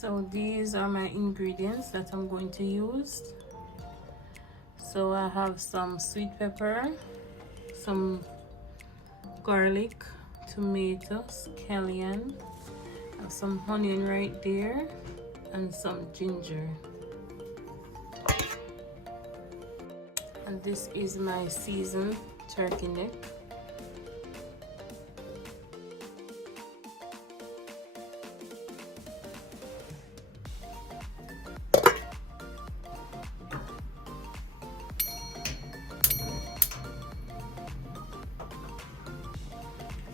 So these are my ingredients that I'm going to use. So I have some sweet pepper, some garlic, tomato, scallion, I have some onion right there, and some ginger. And this is my seasoned turkey neck.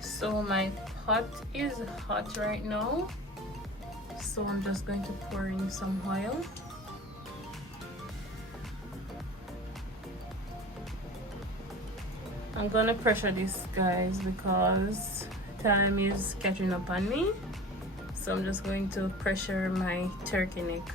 So my pot is hot right now, so I'm just going to pour in some oil. I'm gonna pressure this, guys, because time is catching up on me. So I'm just going to pressure my turkey neck.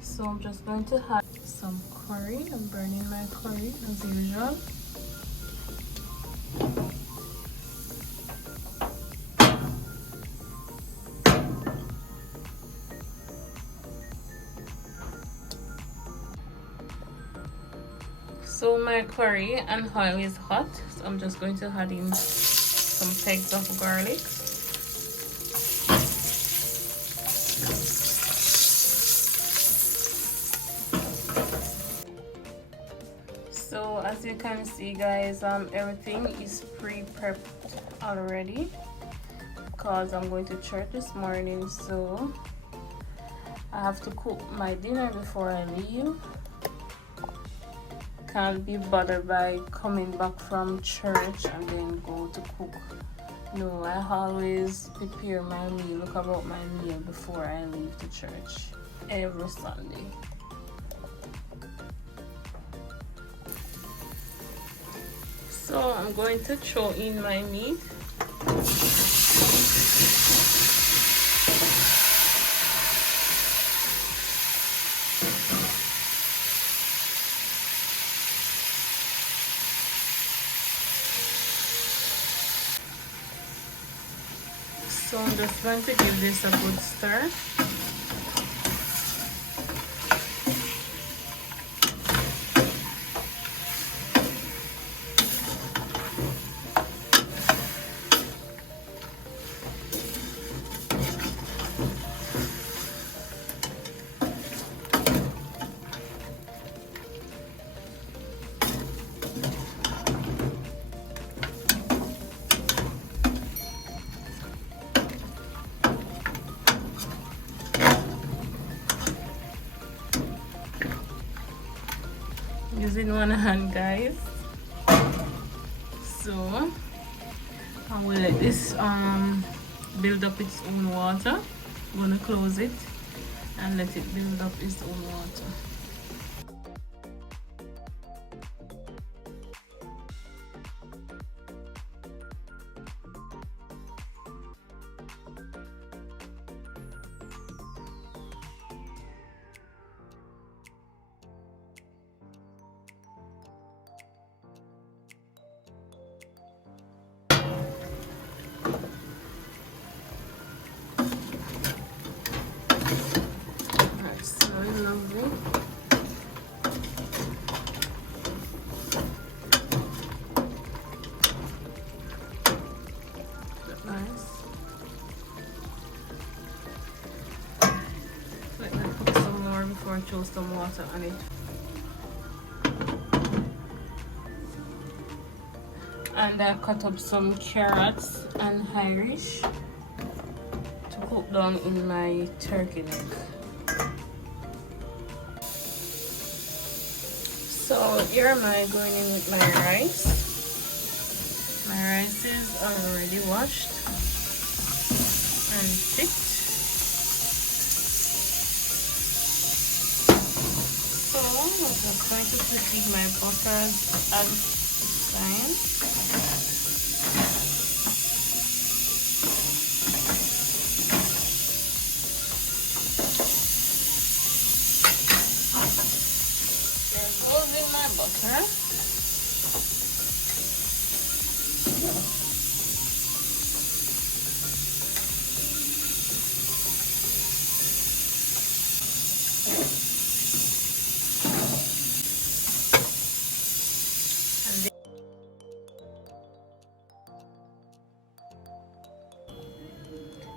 So I'm just going to add some curry. I'm burning my curry as usual. So my curry and oil is hot, so I'm just going to add in some pegs of garlic. So as you can see, guys, everything is pre-prepped already because I'm going to church this morning, so I have to cook my dinner before I leave. Can't be bothered by coming back from church and then go to cook. No, I always prepare my meal, look about my meal before I leave to church every Sunday. So I'm going to throw in my meat. So I'm just going to give this a good stir. Using one hand, guys. So I will let this build up its own water. I'm gonna close it and let it build up its own water. Before I throw some water on it. And I cut up some carrots and Irish to cook down in my turkey neck. So here am I going in with my rice. My rice is already washed and picked. So I'm just going to proceed my butter as fine.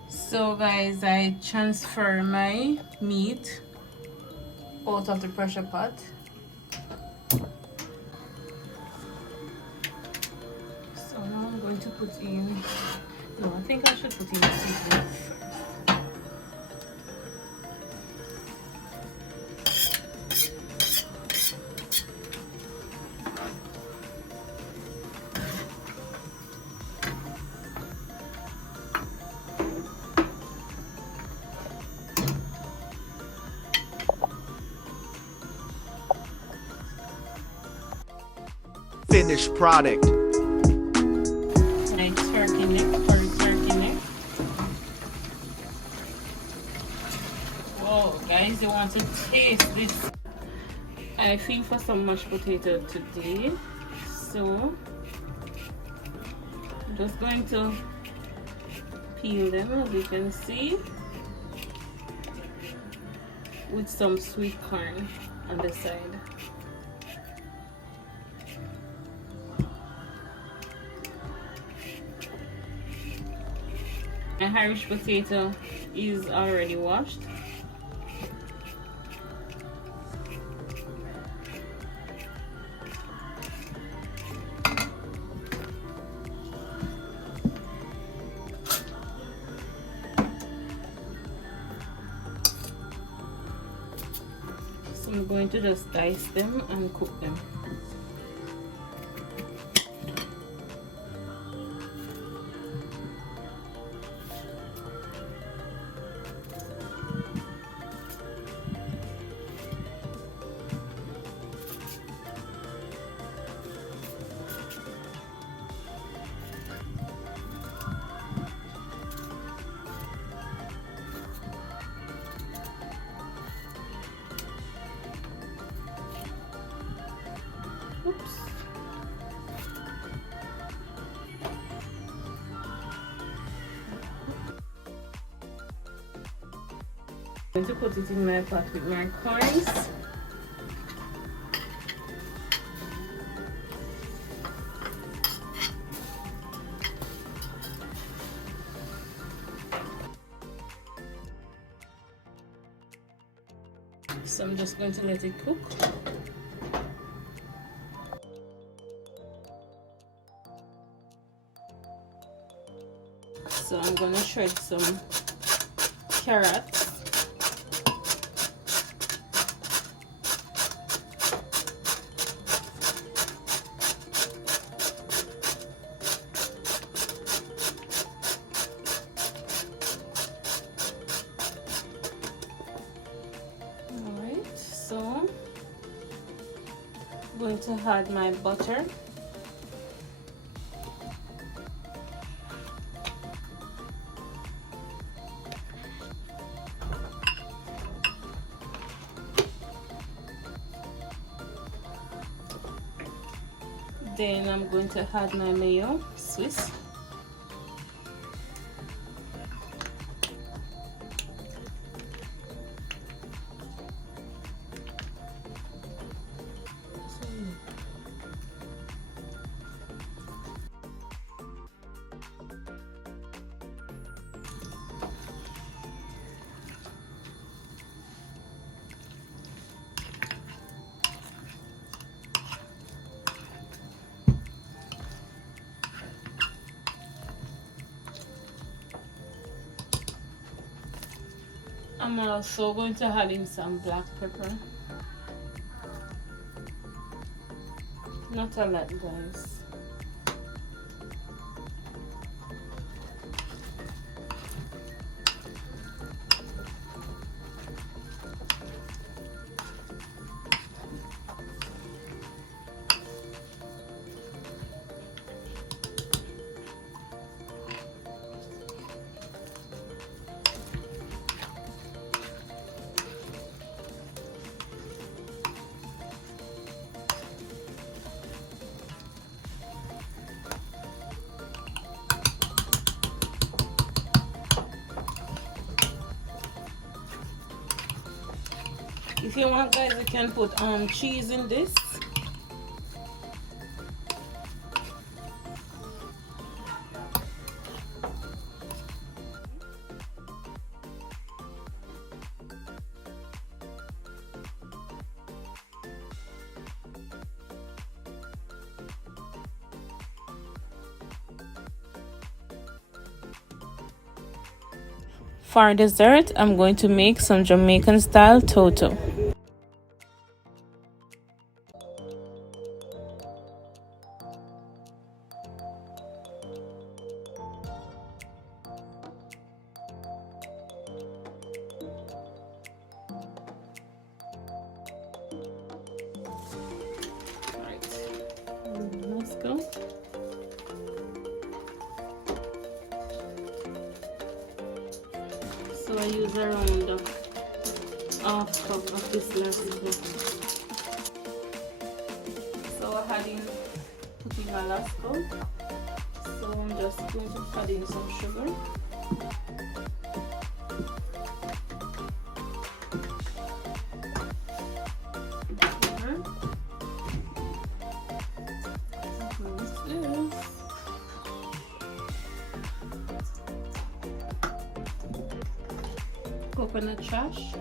So guys, I transfer my meat out of the pressure pot. So now I'm going to put in, no, I think I should put in the seasoning first. Finished product. My turkey neck, curry turkey neck. Whoa, guys, you want to taste this? I feel for some mashed potato today, so I'm just going to peel them, as you can see, with some sweet corn on the side. My Irish potato is already washed. So I'm going to just dice them and cook them. Oops. I'm going to put it in my pot with my corns. So I'm just going to let it cook. So I'm gonna shred some carrots. Alright, so I'm going to add my butter. Then I'm going to add my mayo, Swiss. I'm also going to add in some black pepper. Not a lot, guys. If you want, guys, you can put cheese in this. For dessert, I'm going to make some Jamaican style Toto. Let's go. So I use around half cup of this last cup. So I had in put in my last cup. So I'm just going to add in some sugar. Coconut trash.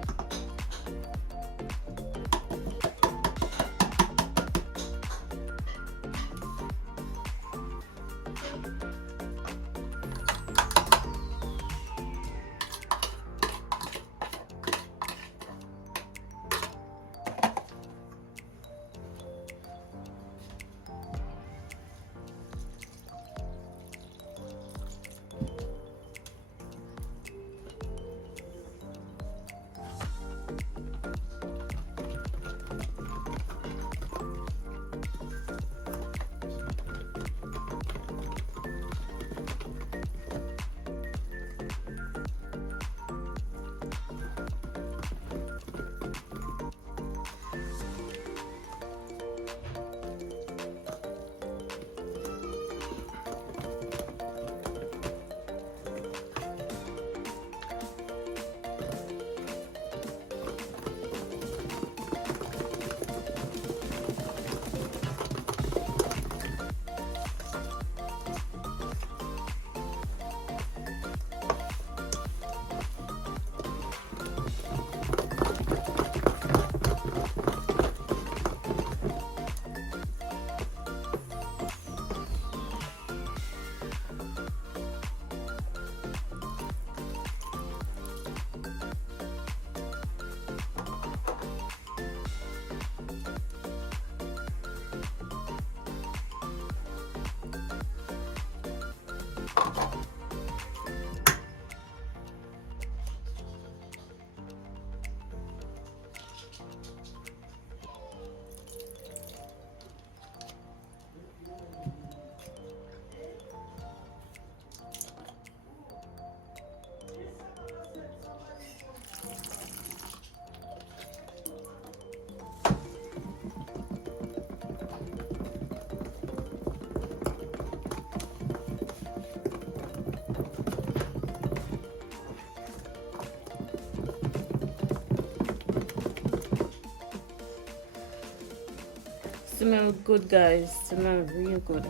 Smell good, guys. Smell real good.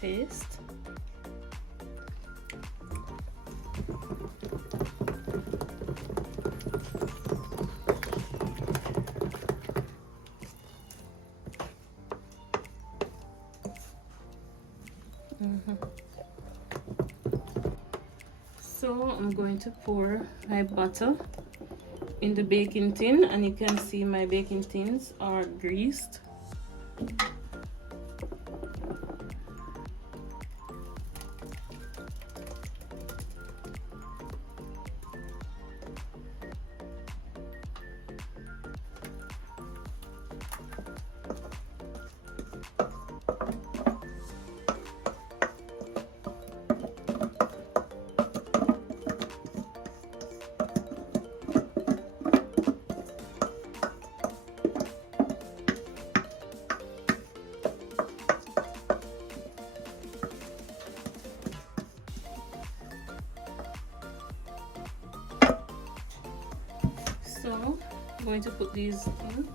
Taste. So I'm going to pour my butter in the baking tin, and you can see my baking tins are greased. So I'm going to put these in.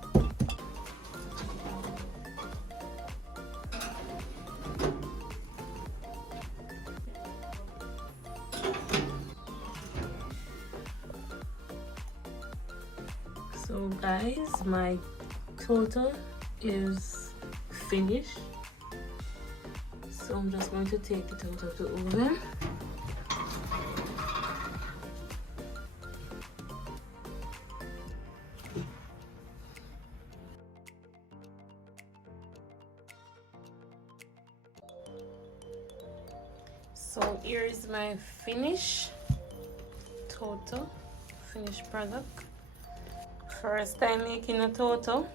So guys, my Toto is finished. So I'm just going to take it out of the oven. So here is my finished Toto, finished product. First time making a Toto.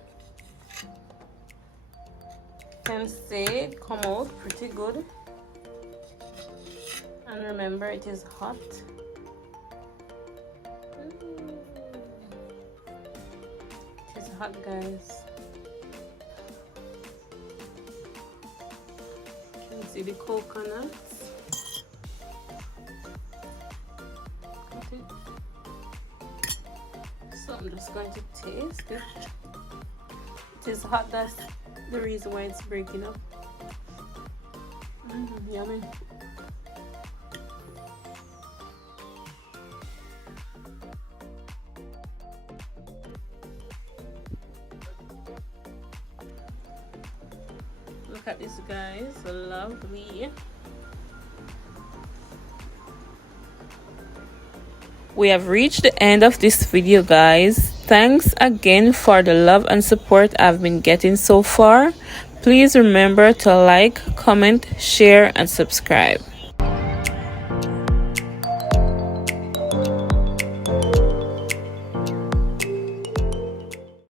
Can say it come out pretty good. And remember, it is hot. It is hot, guys. You can see the coconuts. So I'm just going to taste it. It is hot, that's the reason why it's breaking up. Yummy. Look at this, guys, lovely. We have reached the end of this video, guys. Thanks again for the love and support I've been getting so far. Please remember to like, comment, share, and subscribe.